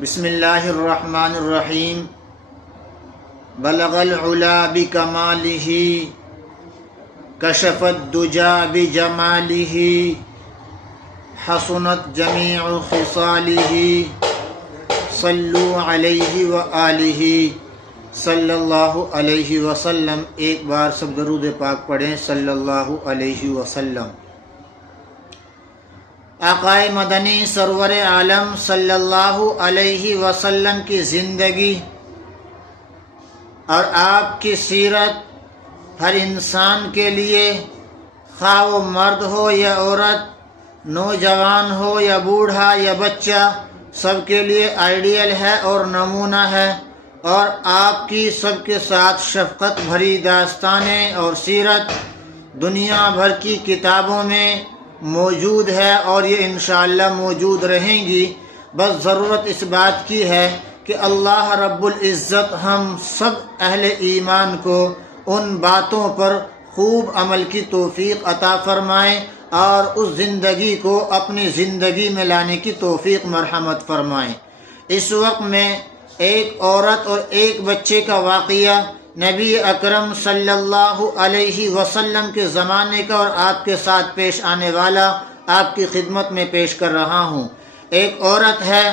بسم اللہ الرحمن الرحیم بلغ العلا بکمالہ کشف الدجا بجمالہ حسنت جمیع خصالہ صلو علیہ وآلہ صلی اللہ علیہ وسلم۔ ایک بار سب درود پاک پڑھیں صلی اللہ علیہ وسلم۔ آقائے مدنی سرور عالم صلی اللہ علیہ وسلم کی زندگی اور آپ کی سیرت ہر انسان کے لیے، خواہ وہ مرد ہو یا عورت، نوجوان ہو یا بوڑھا یا بچہ، سب کے لیے آئیڈیل ہے اور نمونہ ہے، اور آپ کی سب کے ساتھ شفقت بھری داستانیں اور سیرت دنیا بھر کی کتابوں میں موجود ہے اور یہ انشاءاللہ موجود رہیں گی۔ بس ضرورت اس بات کی ہے کہ اللہ رب العزت ہم سب اہل ایمان کو ان باتوں پر خوب عمل کی توفیق عطا فرمائے اور اس زندگی کو اپنی زندگی میں لانے کی توفیق مرحمت فرمائے۔ اس وقت میں ایک عورت اور ایک بچے کا واقعہ نبی اکرم صلی اللہ علیہ وسلم کے زمانے کا اور آپ کے ساتھ پیش آنے والا آپ کی خدمت میں پیش کر رہا ہوں۔ ایک عورت ہے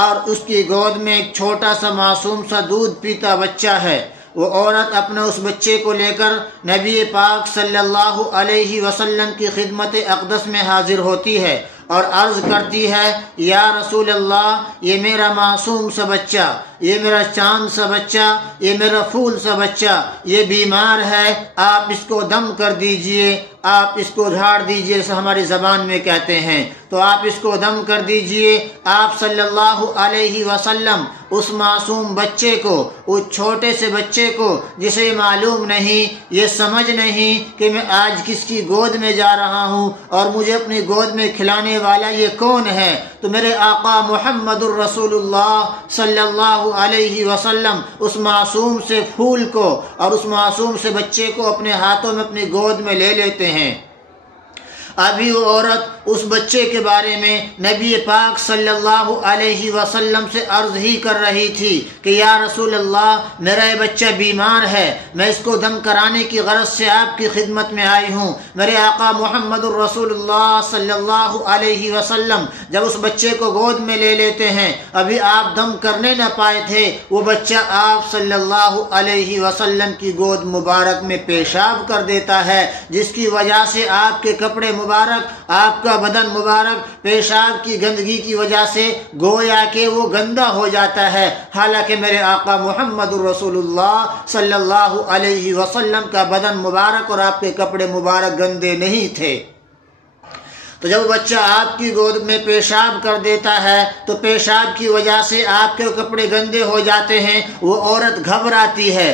اور اس کی گود میں ایک چھوٹا سا معصوم سا دودھ پیتا بچہ ہے۔ وہ عورت اپنے اس بچے کو لے کر نبی پاک صلی اللہ علیہ وسلم کی خدمت اقدس میں حاضر ہوتی ہے اور عرض کرتی ہے، یا رسول اللہ، یہ میرا معصوم سا بچہ، یہ میرا چاند سا بچہ، یہ میرا پھول سا بچہ، یہ بیمار ہے، آپ اس کو دم کر دیجئے، آپ اس کو جھاڑ دیجئے، جیسے ہماری زبان میں کہتے ہیں، تو آپ اس کو دم کر دیجئے۔ آپ صلی اللہ علیہ وسلم اس معصوم بچے کو، اس چھوٹے سے بچے کو جسے یہ معلوم نہیں، یہ سمجھ نہیں کہ میں آج کس کی گود میں جا رہا ہوں اور مجھے اپنی گود میں کھلانے والا یہ کون ہے، تو میرے آقا محمد الرسول اللہ صلی اللہ علیہ وسلم اس معصوم سے پھول کو اور اس معصوم سے بچے کو اپنے ہاتھوں میں اپنی گود میں لے لیتے ہیں۔ ابھی وہ عورت اس بچے کے بارے میں نبی پاک صلی اللہ علیہ وسلم سے عرض ہی کر رہی تھی کہ یا رسول اللہ، میرا یہ بچہ بیمار ہے، میں اس کو دم کرانے کی غرض سے آپ کی خدمت میں آئی ہوں۔ میرے آقا محمد الرسول اللہ صلی اللہ علیہ وسلم جب اس بچے کو گود میں لے لیتے ہیں، ابھی آپ دم کرنے نہ پائے تھے، وہ بچہ آپ صلی اللہ علیہ وسلم کی گود مبارک میں پیشاب کر دیتا ہے، جس کی وجہ سے آپ کے کپڑے مبارک، آپ کا بدن مبارک پیشاب کی گندگی کی وجہ سے گویا کہ وہ گندا ہو جاتا ہے، حالانکہ میرے آقا محمد الرسول اللہ صلی اللہ علیہ وسلم کا بدن مبارک اور آپ کے کپڑے مبارک گندے نہیں تھے۔ تو جب بچہ آپ کی گود میں پیشاب کر دیتا ہے تو پیشاب کی وجہ سے آپ کے کپڑے گندے ہو جاتے ہیں، وہ عورت گھبراتی ہے،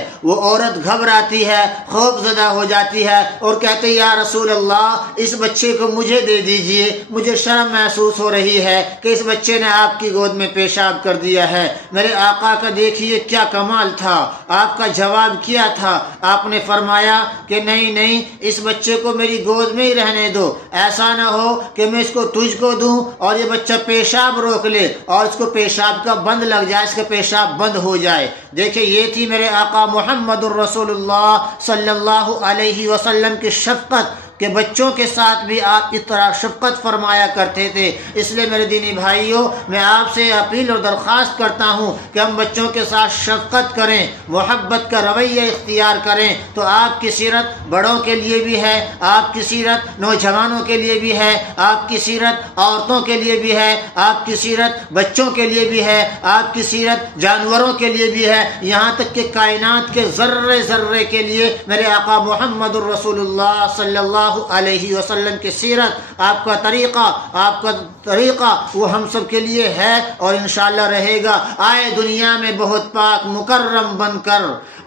خوف زدہ ہو جاتی ہے اور کہتے یا رسول اللہ، اس بچے کو مجھے دے دیجئے، مجھے شرم محسوس ہو رہی ہے کہ اس بچے نے آپ کی گود میں پیشاب کر دیا ہے۔ میرے آقا کا دیکھیے کیا کمال تھا، آپ کا جواب کیا تھا، آپ نے فرمایا کہ نہیں، اس بچے کو میری گود میں ہی رہنے دو، ایسا نہ ہو کہ میں اس کو تجھ کو دوں اور یہ بچہ پیشاب روک لے اور اس کو پیشاب کا بند لگ جائے، اس کا پیشاب بند ہو جائے۔ دیکھیں یہ تھی میرے آقا محمد الرسول اللہ صلی اللہ علیہ وسلم کی شفقت کہ بچوں کے ساتھ بھی آپ اس طرح شفقت فرمایا کرتے تھے۔ اس لیے میرے دینی بھائیوں، میں آپ سے اپیل اور درخواست کرتا ہوں کہ ہم بچوں کے ساتھ شفقت کریں، محبت کا رویہ اختیار کریں، تو آپ کی سیرت بڑوں کے لیے بھی ہے، آپ کی سیرت نوجوانوں کے لیے بھی ہے، آپ کی سیرت عورتوں کے لیے بھی ہے، آپ کی سیرت بچوں کے لیے بھی ہے، آپ کی سیرت جانوروں کے لیے بھی ہے، یہاں تک کہ کائنات کے ذرے ذرے کے لیے میرے آقا محمد الرسول اللہ صلی اللہ علیہ وسلم کی سیرت، آپ کا طریقہ وہ ہم سب کے لیے ہے اور انشاءاللہ رہے گا۔ آئے دنیا میں بہت پاک مکرم بن کر،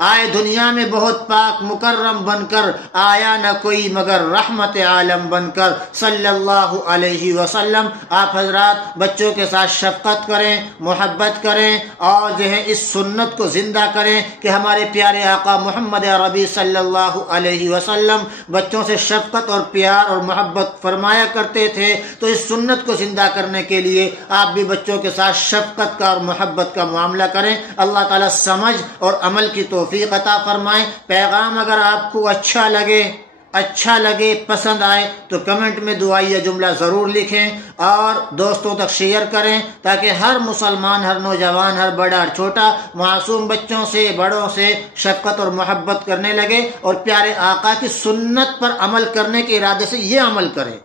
آئے دنیا میں بہت پاک مکرم بن کر، آیا نہ کوئی مگر رحمت عالم بن کر صلی اللہ علیہ وسلم۔ آپ حضرات بچوں کے ساتھ شفقت کریں، محبت کریں اور جو ہے اس سنت کو زندہ کریں کہ ہمارے پیارے آقا محمد عربی صلی اللہ علیہ وسلم بچوں سے شفقت شفقت اور پیار اور محبت فرمایا کرتے تھے، تو اس سنت کو زندہ کرنے کے لیے آپ بھی بچوں کے ساتھ شفقت کا اور محبت کا معاملہ کریں۔ اللہ تعالیٰ سمجھ اور عمل کی توفیق عطا فرمائیں۔ پیغام اگر آپ کو اچھا لگے، پسند آئے تو کمنٹ میں دعائیہ جملہ ضرور لکھیں اور دوستوں تک شیئر کریں، تاکہ ہر مسلمان، ہر نوجوان، ہر بڑا اور چھوٹا معصوم بچوں سے، بڑوں سے شفقت اور محبت کرنے لگے اور پیارے آقا کی سنت پر عمل کرنے کے ارادے سے یہ عمل کریں،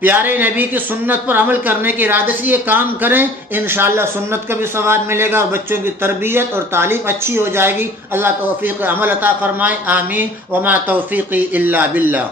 پیارے نبی کی سنت پر عمل کرنے کے ارادے سے یہ کام کریں۔ انشاءاللہ سنت کا بھی ثواب ملے گا اور بچوں کی تربیت اور تعلیم اچھی ہو جائے گی۔ اللہ توفیق عمل عطا فرمائے، آمین۔ وما توفیقی الا باللہ۔